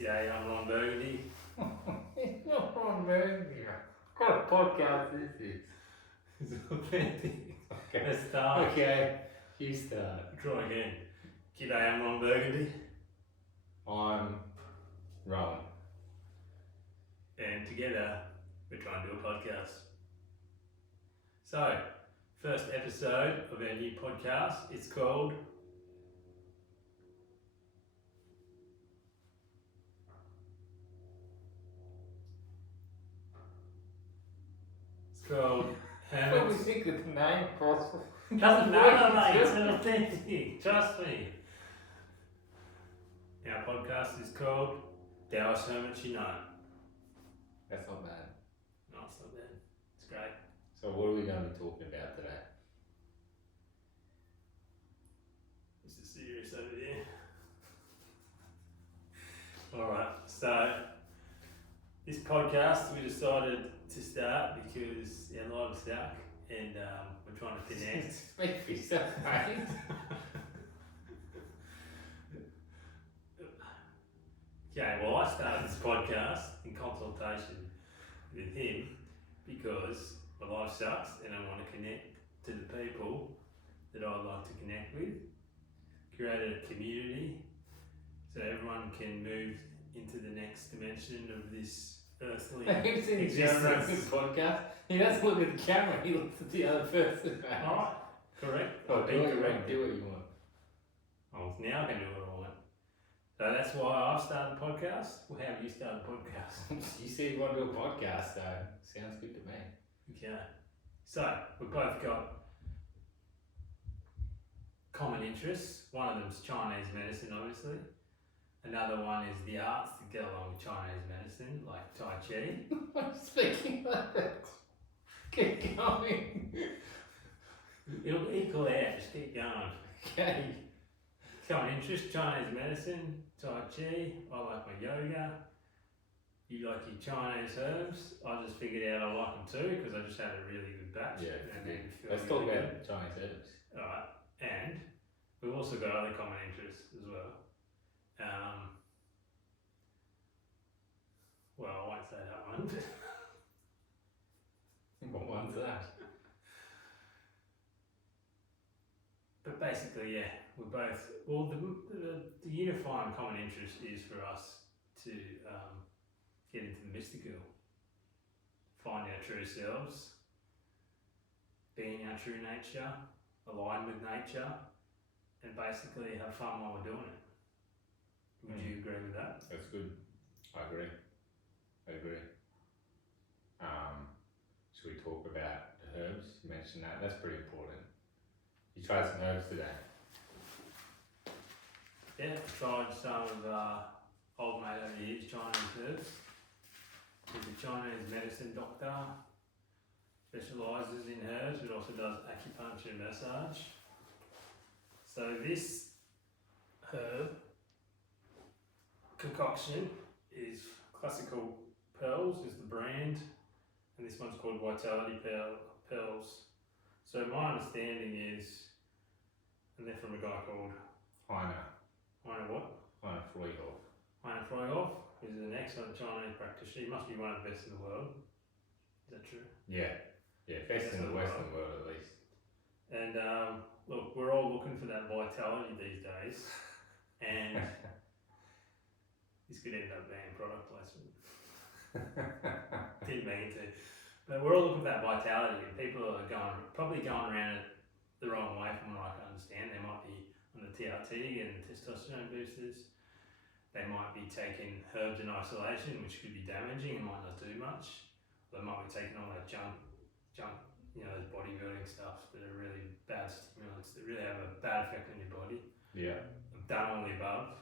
G'day, I'm Ron Burgundy. It's not Ron Burgundy. What a podcast this is. It's authentic. Okay. Let's start. Okay, you start. Try again. G'day, I'm Ron Burgundy. I'm Ron. And together, we're trying to do a podcast. So, first episode of our new podcast. It's called What do you Hermits. think of the name, Prosper? Doesn't matter, mate. It's authentic. Trust me. Our podcast is called Daoist Hermits Unite. That's not bad. No, it's not bad. It's great. So what are we going to be talking about today? This is serious over there. Alright, so this podcast we decided to start because our lives suck and we're trying to connect. Speak for yourself, mate. Okay, well I started this podcast in consultation with him because my life sucks and I want to connect to the people that I'd like to connect with, create a community so everyone can move into the next dimension of this earthly You've seen the camera in this existence. podcast. He doesn't look at the camera, he looks at the other person. Alright, correct. Oh, I've do been what you want. corrected. Do what you want. Oh, now I can do what I want. So that's why I've started a podcast. Well, how have you started a podcast? You said you want to do a podcast, so sounds good to me. Okay. So we've both got common interests. One of them's Chinese medicine, obviously. Another one is the arts that go along with Chinese medicine, like Tai Chi. I'm speaking like that. Keep going. It'll equal out, just keep going. Okay. Common interest, Chinese medicine, Tai Chi. I like my yoga. You like your Chinese herbs. I just figured out I like them too because I just had a really good batch. Yeah, and then feel let's really talk good. about Chinese herbs. Alright, and we've also got other common interests as well. Well, I won't say that one. What one's that? But basically, yeah, we're both. Well, the unifying common interest is for us to get into the mystical, find our true selves, being our true nature, align with nature, and basically have fun while we're doing it. Would you agree with that? That's good. I agree. Should we talk about the herbs? You mentioned that. That's pretty important. You tried some herbs today. Yeah, I tried some of old mate over here's Chinese herbs. He's a Chinese medicine doctor, specialises in herbs, but also does acupuncture and massage. So this herb concoction is Classical Pearls is the brand, and this one's called Vitality Pearls. So my understanding is, and they're from a guy called Heine what? Freudhoff. Heine Freudhoff, who's an excellent Chinese practitioner. He must be one of the best in the world. Is that true? Yeah, best in the Western world at least. And look, we're all looking for that vitality these days, and this could end up being product placement. Didn't mean to, but we're all looking for that vitality, and people are probably going around it the wrong way from what I can understand. They might be on the TRT and testosterone boosters. They might be taking herbs in isolation, which could be damaging and might not do much. They might be taking all that junk, those bodybuilding stuff that are really bad stimulants that really have a bad effect on your body. Yeah. I've done all the above.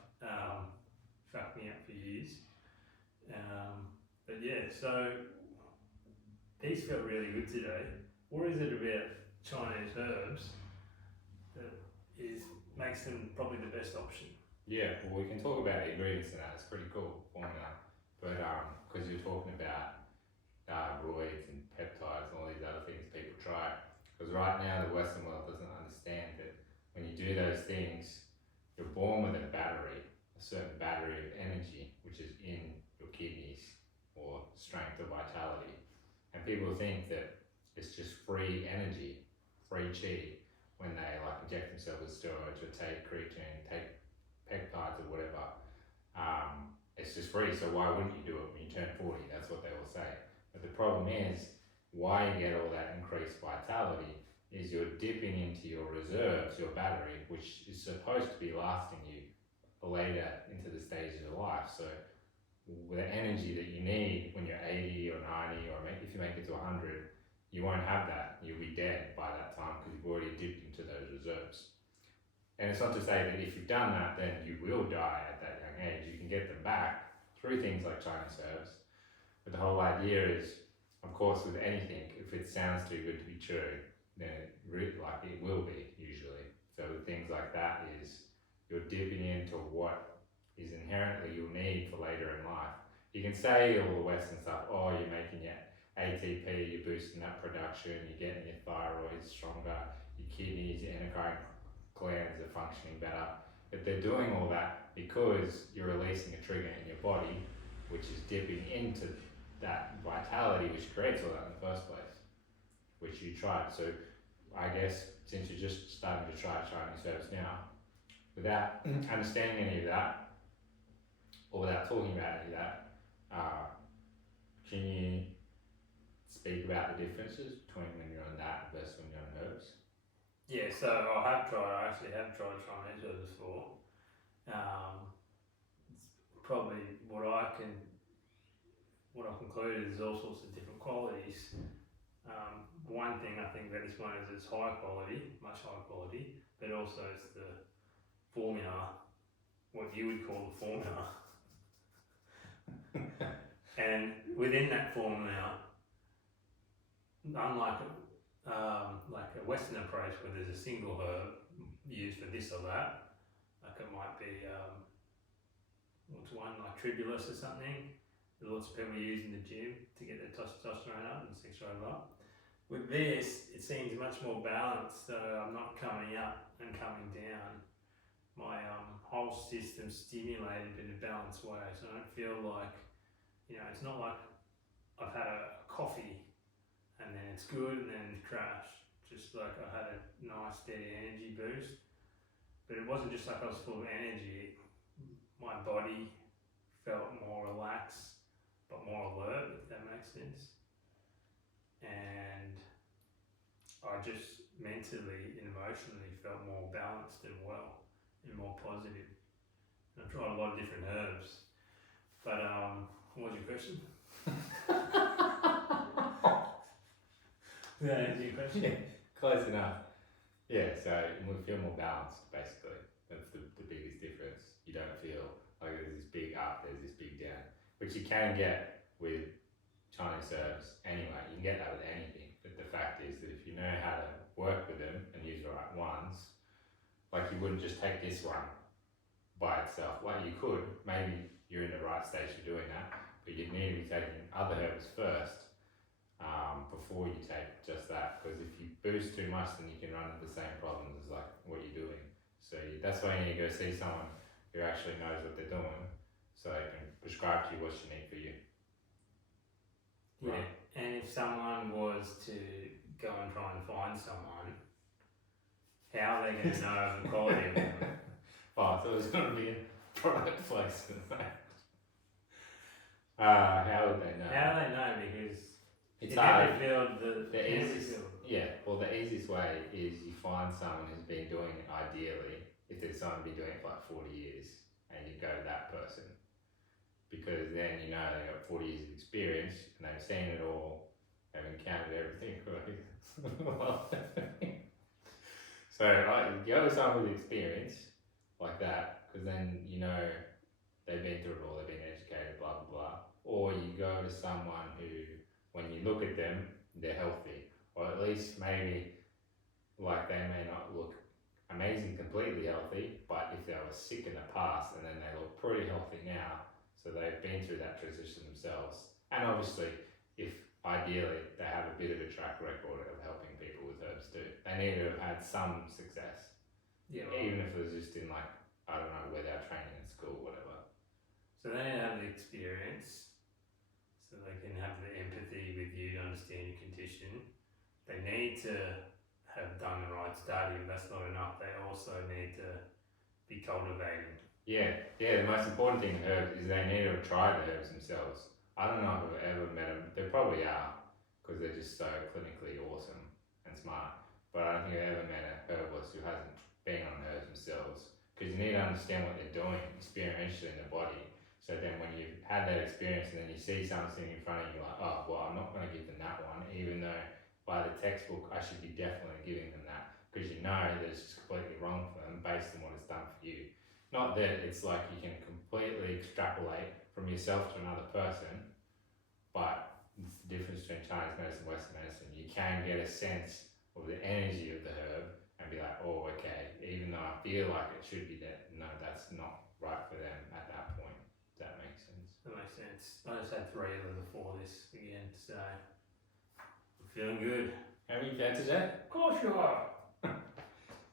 Fucked me up for years. But yeah, so these felt really good today. What is it about Chinese herbs that makes them probably the best option? Yeah, well, we can talk about the ingredients in that. It's pretty cool formula. But because you're talking about roids and peptides and all these other things people try. Because right now the Western world doesn't understand that when you do those things, you're born with a battery, a certain battery of energy which is in your kidneys or strength or vitality. And people think that it's just free energy, free chi, when they like inject themselves with steroids or take creatine, take peptides or whatever. It's just free, so why wouldn't you do it when you turn 40? That's what they will say. But the problem is, why you get all that increased vitality is you're dipping into your reserves, your battery, which is supposed to be lasting you later into the stages of life. So the energy that you need when you're 80 or 90, or if you make it to 100, you won't have that. You'll be dead by that time because you've already dipped into those reserves. And it's not to say that if you've done that, then you will die at that young age. You can get them back through things like Chinese herbs. But the whole idea is, of course, with anything, if it sounds too good to be true, then it will be usually. So with things like that is you're dipping into what is inherently you'll need for later in life. You can say all the Western stuff, oh, you're making your ATP, you're boosting that production, you're getting your thyroid stronger, your kidneys, your endocrine glands are functioning better. But they're doing all that because you're releasing a trigger in your body, which is dipping into that vitality, which creates all that in the first place, which you tried. So I guess since you're just starting to try Chinese herbs now, without understanding any of that, or without talking about any of that, can you speak about the differences between when you're on that versus when you're on herbs? Yeah, so I actually have tried Chinese herbs before. It's probably what I concluded is all sorts of different qualities. One thing I think about this one is it's high quality, much higher quality, but also it's the formula, what you would call the formula. And within that formula, unlike like a Western approach where there's a single herb used for this or that, like it might be, what's one, like tribulus or something, that lots of people use in the gym to get their testosterone up and sex drive up. With this, it seems much more balanced, so I'm not coming up and coming down. My whole system's stimulated in a balanced way, so I don't feel like, it's not like I've had a coffee and then it's good and then crash. Just like I had a nice steady energy boost, but it wasn't just like I was full of energy. My body felt more relaxed, but more alert, if that makes sense. And I just mentally and emotionally felt more balanced and well and more positive. And I've tried a lot of different herbs, but what was your question? Does that answer your question? Yeah, close enough. Yeah, so we feel more balanced, basically. That's the biggest difference. You don't feel like there's this big up, there's this big down, which you can get with Chinese herbs anyway. You can get that with anything. But the fact is that if you know how to work with them and use the right ones, like you wouldn't just take this one by itself. Like you could, maybe you're in the right stage for doing that, but you'd need to be taking other herbs first before you take just that. Because if you boost too much, then you can run into the same problems as like what you're doing. So that's why you need to go see someone who actually knows what they're doing, so they can prescribe to you what you need for you. Yeah, Right. and if someone was to go and try and find someone, how are they going to know the quality of them? Oh, so there's going to be a product placement. How would they know? How do they know? Because It's in hard. every field, the easiest, field. well, the easiest way is you find someone who's been doing it ideally. If there's someone who's been doing it for like 40 years, and you go to that person, because then you know they've got 40 years of experience and they've seen it all, they've encountered everything. So you go to someone with experience like that, because then you know they've been through it all, they've been educated, blah blah blah. Or you go to someone who, when you look at them, they're healthy, or at least maybe like they may not look amazing completely healthy, but if they were sick in the past and then they look pretty healthy now, so they've been through that transition themselves. And obviously, if ideally they have a bit of a track record of helping people with herbs too, they need to have had some success. Yeah, well, Even if it was just in like, I don't know, where they're training in school or whatever. So they need to have the experience, so they can have the empathy with you to understand your condition. They need to have done the right study, but that's not enough. They also need to be cultivating. Yeah, the most important thing with herbs is they need to try the herbs themselves. I don't know if I've ever met them. They probably are, because they're just so clinically awesome and smart. But I don't think I've ever met a herbalist who hasn't been on herbs themselves. Because you need to understand what they're doing experientially in the body. So then when you've had that experience and then you see something in front of you, like, oh, well, I'm not going to give them that one, even though by the textbook I should be definitely giving them that. Because you know that it's just completely wrong for them based on what it's done for you. Not that it's like you can completely extrapolate from yourself to another person, but it's the difference between Chinese medicine and Western medicine. You can get a sense of the energy of the herb and be like, oh, okay, even though I feel like it should be that, no, that's not right for them at that point. Does that make sense? That makes sense. I just had 3 of them before this again, so I'm feeling good. How many had today? Of course you are.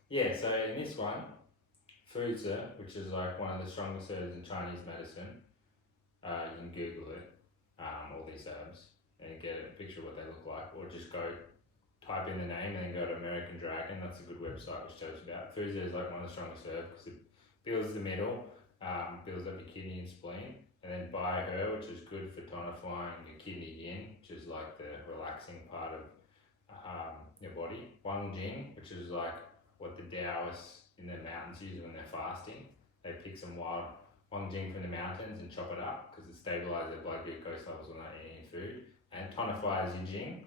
Yeah, so in this one, Fuzi, which is like one of the strongest herbs in Chinese medicine, you can Google it, all these herbs, and get a picture of what they look like, or just go type in the name and then go to American Dragon. That's a good website which tells you about. Fuzi is like one of the strongest herbs because it builds the middle, builds up your kidney and spleen, and then Bai Her, which is good for tonifying your kidney yin, which is like the relaxing part of your body. Wang Jing, which is like what the Daoists in the mountains use when they're fasting. They pick some wild Wang Jing from the mountains and chop it up because it stabilizes their blood glucose levels when they're eating food and tonifies your Jing.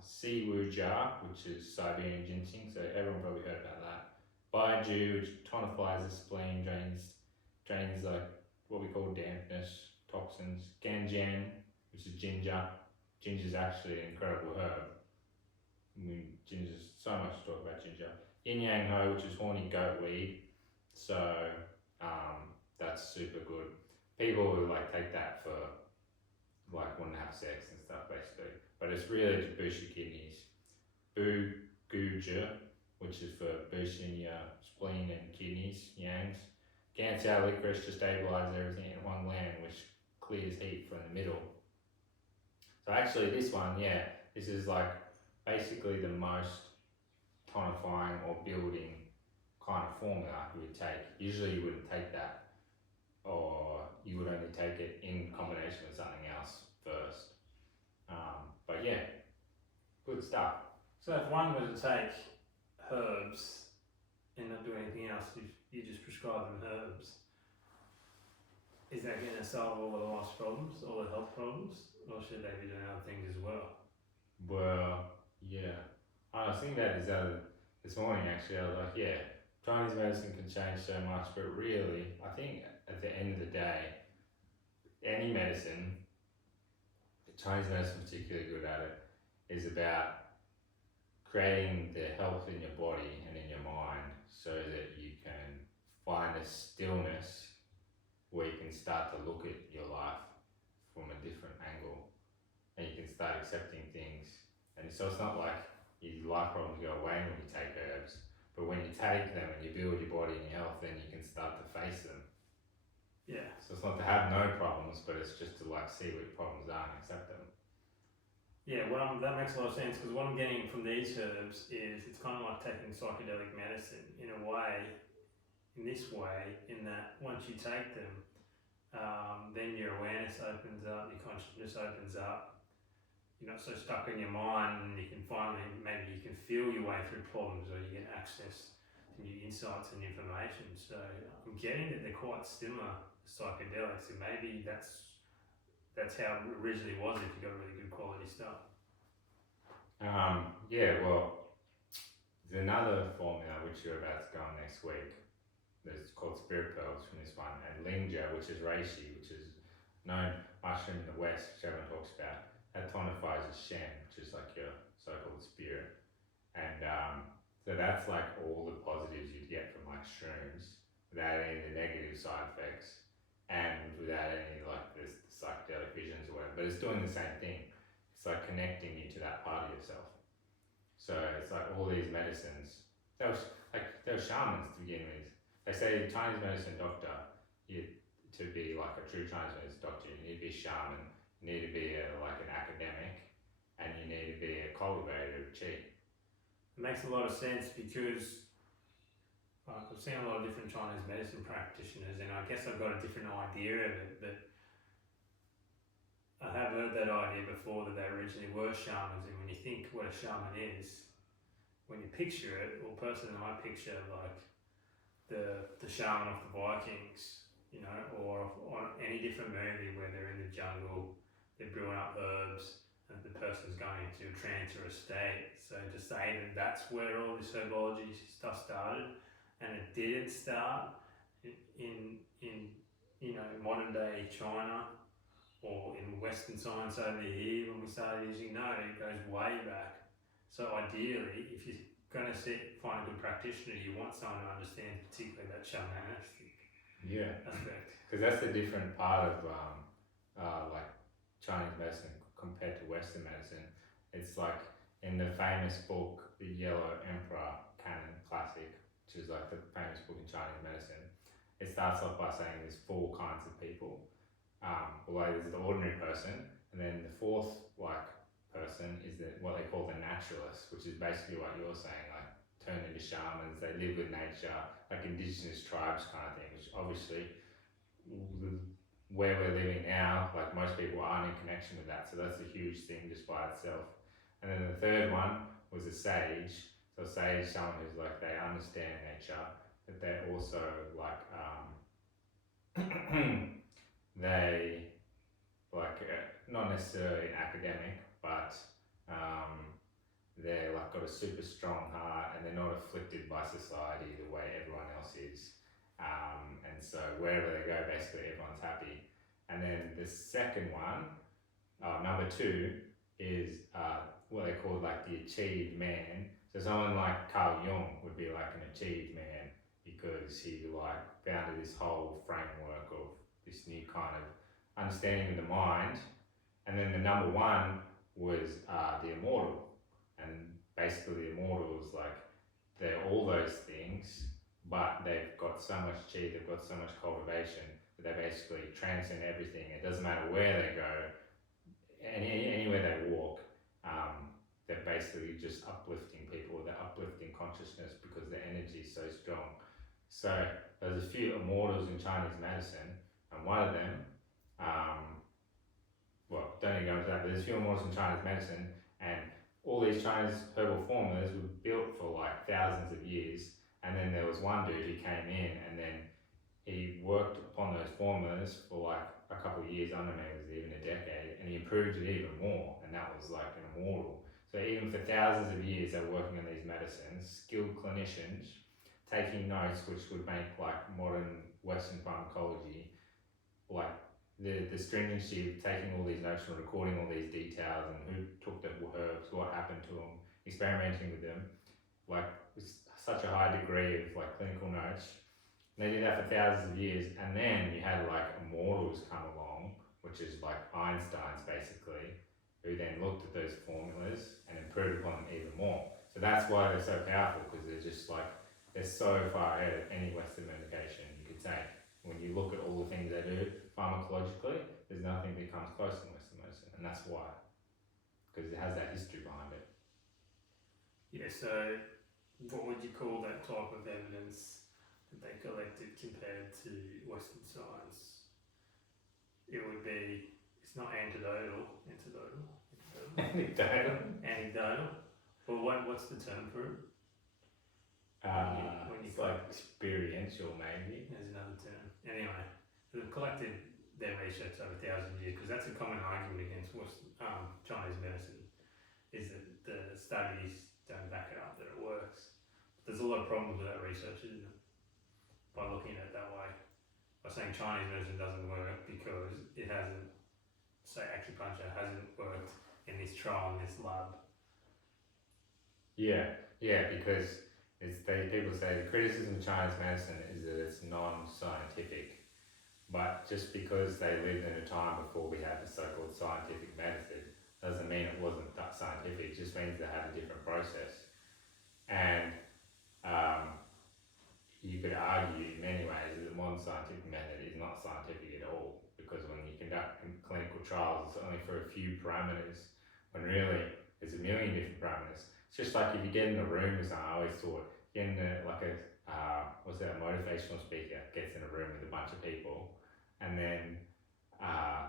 Si Wu Jia, which is Siberian ginseng, so everyone probably heard about that. Bai Ju, which tonifies the spleen, drains like what we call dampness, toxins. Ganjian, which is ginger. Ginger is actually an incredible herb. I mean, ginger's so much to talk about ginger. Yin Yang Ho, which is horny goat weed. So that's super good. People who like take that for like want to have sex and stuff basically. But it's really to boost your kidneys. Bu Guja, which is for boosting your spleen and kidneys, yangs. Gansao licorice to stabilise everything in one land, which clears heat from the middle. So actually this one, yeah, this is like basically the most tonifying or building kind of formula you would take. Usually you wouldn't take that, or you would only take it in combination with something else first. But yeah, good stuff. So if one were to take herbs and not do anything else, you just prescribe them herbs, is that going to solve all the life's problems, all the health problems, or should they be doing other things as well? Well, yeah. I was thinking about this morning actually. I was like, yeah, Chinese medicine can change so much, but really, I think at the end of the day, any medicine, Chinese medicine particularly good at it, is about creating the health in your body and in your mind so that you can find a stillness where you can start to look at your life from a different angle and you can start accepting things. And so it's not like your life problems go away when you take herbs, but when you take them and you build your body and your health, then you can start to face them. Yeah. So it's not to have no problems, but it's just to like see what your problems are and accept them. Yeah, that makes a lot of sense, because what I'm getting from these herbs is it's kind of like taking psychedelic medicine in a way, in this way, in that once you take them, then your awareness opens up, your consciousness opens up, you're not so stuck in your mind, and you can finally, maybe you can feel your way through problems, or you get access to new insights and information. So I'm getting that they're quite similar to psychedelics, and maybe that's how it originally was if you got really good quality stuff. Yeah, well, there's another formula which you're about to go on next week. It's called Spirit Pearls from this one, and Lingzhou, which is reishi, which is known mushroom in the West, which everyone talks about. That tonifies as Shen, which is like your so-called spirit. And so that's like all the positives you'd get from like shrooms, without any of the negative side effects, and without any like this psychedelic visions or whatever. But it's doing the same thing. It's like connecting you to that part of yourself. So it's like all these medicines. They were shamans to begin with. They say Chinese medicine doctor, to be like a true Chinese medicine doctor, you need to be a shaman, you need to be like an academic, and you need to be a cultivator of qi. It makes a lot of sense because like, I've seen a lot of different Chinese medicine practitioners, and I guess I've got a different idea of it, but I have heard that idea before that they originally were shamans, and when you think what a shaman is, when you picture it, or personally I picture like the shaman of the Vikings, you know, or on any different movie where they're in the jungle, they're brewing up herbs, and the person's going into a trance or a state. So to say that that's where all this herbology stuff started, and it didn't start in you know modern day China or in Western science over here when we started using, no, it goes way back. So ideally, if you're going to find a good practitioner, you want someone who understands particularly that shamanistic aspect. Because that's the different part of like Chinese medicine compared to Western medicine. It's like in the famous book, The Yellow Emperor Canon Classic, which is like the famous book in Chinese medicine, it starts off by saying there's 4 kinds of people. Well, there's the ordinary person, and then the 4th like person is what they call the naturalist, which is basically what you're saying, like turn into shamans, they live with nature, like indigenous tribes kind of thing, which obviously where we're living now, like most people aren't in connection with that, so that's a huge thing just by itself. And then the 3rd one was a sage. So a sage, someone who's like they understand nature, but they're also like they like not necessarily an academic, but they're like got a super strong heart, and they're not afflicted by society the way everyone else is. And so wherever they go, basically everyone's happy. And then the second one, number 2, is what they call like the achieved man. So someone like Carl Jung would be like an achieved man because he like founded this whole framework of this new kind of understanding of the mind. And then the number 1 was the immortal. And basically the immortal is like they're all those things, but they've got so much chi, they've got so much cultivation that they basically transcend everything. It doesn't matter where they go, anywhere they walk, they're basically just uplifting people, they're uplifting consciousness because their energy is so strong. So there's a few immortals in Chinese medicine, and one of them, well, don't even go into that, but there's a few immortals in Chinese medicine, and all these Chinese herbal formulas were built for like thousands of years, and then there was one dude who came in, and then he worked upon those formulas for like a couple of years, I don't know, maybe it was even a decade, and he improved it even more, and that was like an immortal. So even for thousands of years they're working on these medicines, skilled clinicians, taking notes which would make like modern Western pharmacology, like the stringency of taking all these notes and recording all these details and who took the herbs, what happened to them, experimenting with them, like it's such a high degree of like clinical notes. And they did that for thousands of years, and then you had like immortals come along, which is like Einstein's basically, who then looked at those formulas and improved upon them even more. So that's why they're so powerful, because they're just like, they're so far ahead of any Western medication you could take. When you look at all the things they do pharmacologically, there's nothing that comes close in Western medicine, and that's why, because it has that history behind it. Yeah, so what would you call that type of evidence that they collected compared to Western science? It would be, it's not anecdotal. Well, what's the term for it? When you It's like experiential, maybe. There's another term. Anyway, they've collected their research over 1,000 years, because that's a common argument against Chinese medicine, is that the studies don't back it up that it works. But there's a lot of problems with that research, isn't it? By looking at it that way, by saying Chinese medicine doesn't work because it hasn't, say acupuncture hasn't worked in this trial in this lab. Yeah, because people say the criticism of Chinese medicine is that it's non-scientific, but just because they lived in a time before we had the so-called scientific method doesn't mean it wasn't that scientific. It just means they had a different process. And you could argue in many ways that the modern scientific method is not scientific trials is only for a few parameters, when really there's a million different parameters. It's just like if you get in a room with someone, I always thought, getting like a, what's that, motivational speaker gets in a room with a bunch of people, and then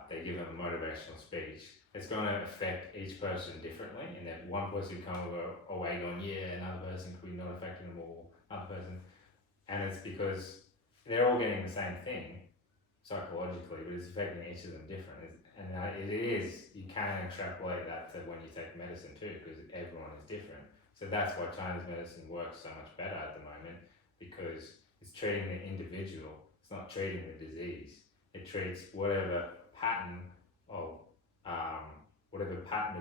they give them a motivational speech. It's going to affect each person differently, and then one person could come away going, yeah, another person could be not affecting them all, another person, and it's because they're all getting the same thing psychologically, but it's affecting each of them different. And it is, you can extrapolate that to when you take medicine too, because everyone is different. So that's why Chinese medicine works so much better at the moment, because it's treating the individual, it's not treating the disease. It treats whatever pattern of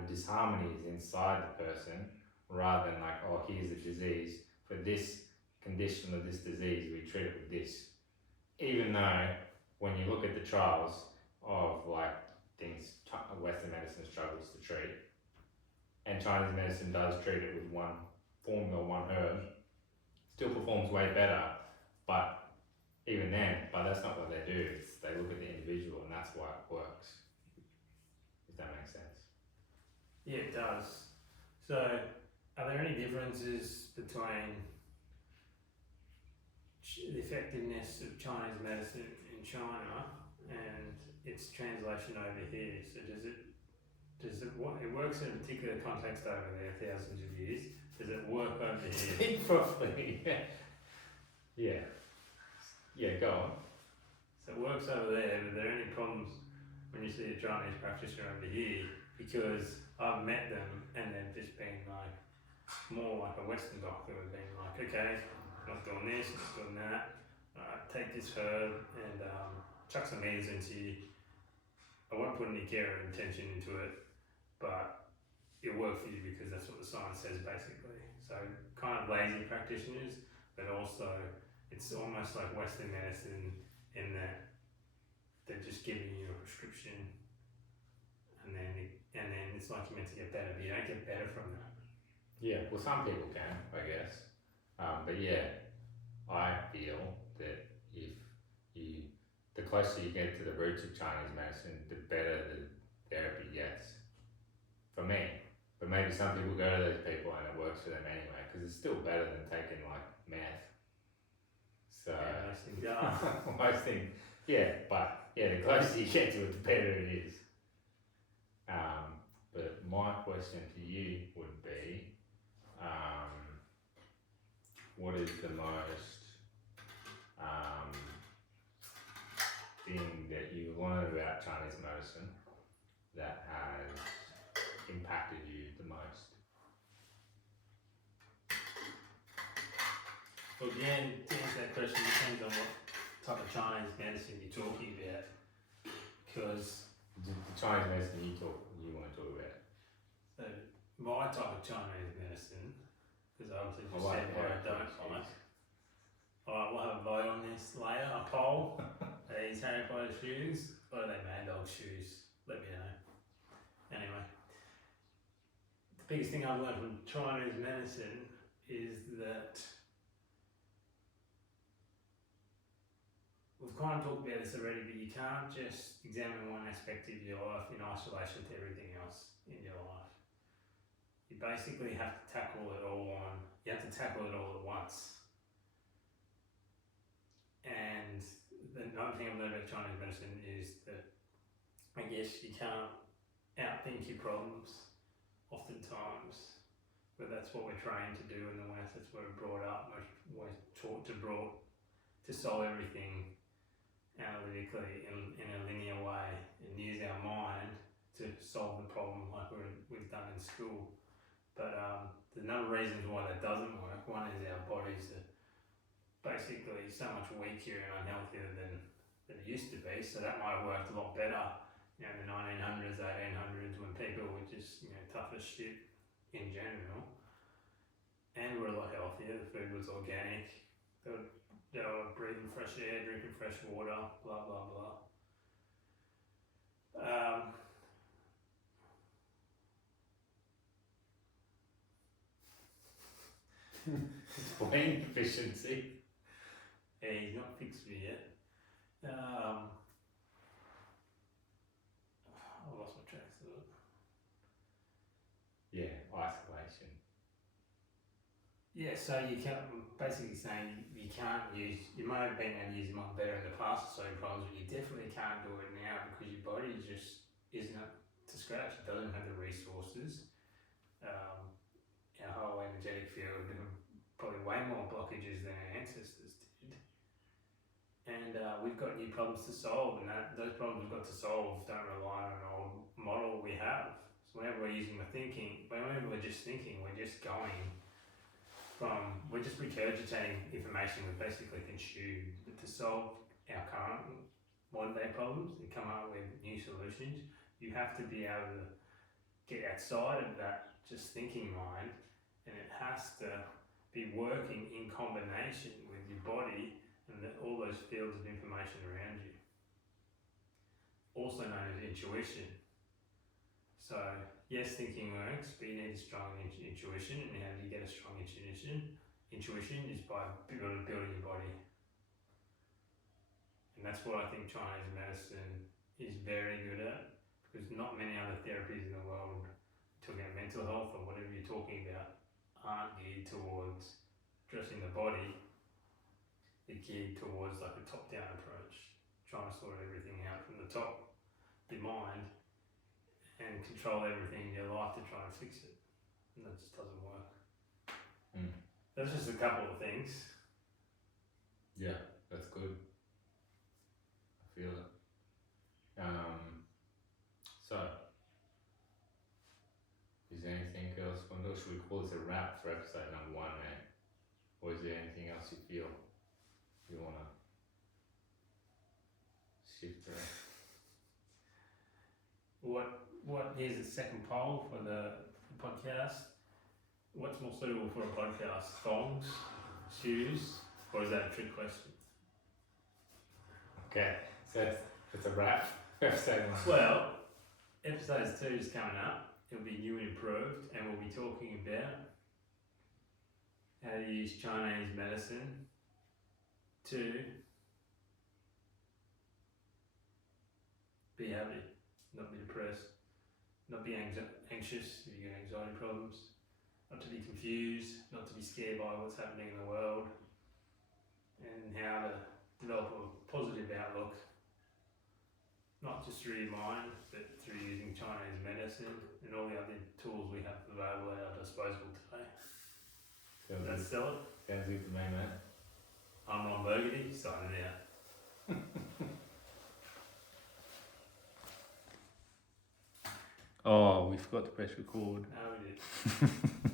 disharmony is inside the person, rather than like, oh, here's a disease for this condition of this disease, we treat it with this. Even though when you look at the trials of like things Western medicine struggles to treat, and Chinese medicine does treat it with one formula, one herb, still performs way better, but even then, but that's not what they do. It's they look at the individual, and that's why it works. If that makes sense. Yeah, it does. So, are there any differences between the effectiveness of Chinese medicine in China and its translation over here? So it works in a particular context over there, thousands of years. Does it work over here? Speak properly. Yeah, go on. So it works over there, but are there any problems when you see a Chinese practitioner over here? Because I've met them and they've just been like, more like a Western doctor would be like, okay, I'm not doing this, I'm not doing that. Take this herb and chuck some medicine into you. I won't put any care or intention into it, but it'll work for you because that's what the science says basically. So kind of lazy practitioners, but also it's almost like Western medicine in that they're just giving you a prescription and then it's like you're meant to get better, but you don't get better from that. Yeah, well, some people can, I guess. But yeah, I feel that the closer you get to the roots of Chinese medicine, the better the therapy gets. For me. But maybe some people go to those people and it works for them anyway, because it's still better than taking like meth. So, Yeah, most things are. most things, yeah, but yeah, the closer you get to it, the better it is. But my question to you would be, what is the most thing that you learned about Chinese medicine that has impacted you the most? Well, again, to answer that question depends on what type of Chinese medicine you're talking about. Because the Chinese medicine you want to talk about. So my type of Chinese medicine, because I obviously just I like said what I don't like. Alright, we'll have a vote on this later, a poll. Are these Harry Potter shoes or are they Mad Dog shoes? Let me know. Anyway, the biggest thing I've learned from Chinese medicine is that we've kind of talked about this already, but you can't just examine one aspect of your life in isolation to everything else in your life. You basically have to tackle it all at once. And another thing I've learned about Chinese medicine is that I guess you can't outthink your problems oftentimes, but that's what we're trained to do in the West. That's what we're brought up. We're taught to solve everything analytically in a linear way and use our mind to solve the problem like we've done in school. But there's a number of reasons why that doesn't work. One is our bodies are basically so much weaker and unhealthier than it used to be, so that might have worked a lot better, in the 1900s, 1800s, when people were just, tough as shit in general, and were a lot healthier. The food was organic, they were breathing fresh air, drinking fresh water, blah blah blah. Brain efficiency. Yeah, he's not fixed me yet. isolation. Yeah, so you can't, basically saying you can't use, you may have been able to use them on better in the past for certain problems, but you definitely can't do it now because your body just isn't up to scratch. It doesn't have the resources. Our whole energetic field have probably way more blockages than our ancestors did. And we've got new problems to solve, and those problems we've got to solve don't rely on an old model we have. So whenever we're using the thinking, whenever we're just thinking, we're just we're just regurgitating information we basically consumed. But to solve our current modern day problems and come up with new solutions, you have to be able to get outside of that just thinking mind, and it has to be working in combination with your body and all those fields of information around you. Also known as intuition. So yes, thinking works, but you need a strong intuition. And how do you get a strong intuition? Intuition is by building your body. And that's what I think Chinese medicine is very good at, because not many other therapies in the world, talking about mental health or whatever you're talking about, aren't geared towards addressing the body. They're geared towards like a top-down approach, trying to sort everything out from the top, the mind, and control everything in your life to try and fix it. And that just doesn't work. That's just a couple of things. Yeah, that's good. I feel it. So, is there anything else? Should we call this a wrap for episode number 1, man? Or is there anything else you feel you want to shift around? Here's the second poll for the podcast. What's more suitable for a podcast? Thongs, shoes, or is that a trick question? Okay, so it's a wrap. Episode 1. Well, episode 2 is coming up. It'll be new and improved, and we'll be talking about how to use Chinese medicine to be happy, not be depressed, not be anxious if you get anxiety problems, not to be confused, not to be scared by what's happening in the world, and how to develop a positive outlook, not just through your mind, but through using Chinese medicine and all the other tools we have available at our disposal today. Let's sell it. Sounds good to me, man. I'm Ron Burgundy, signing out. Oh, we forgot to press record. No, we did.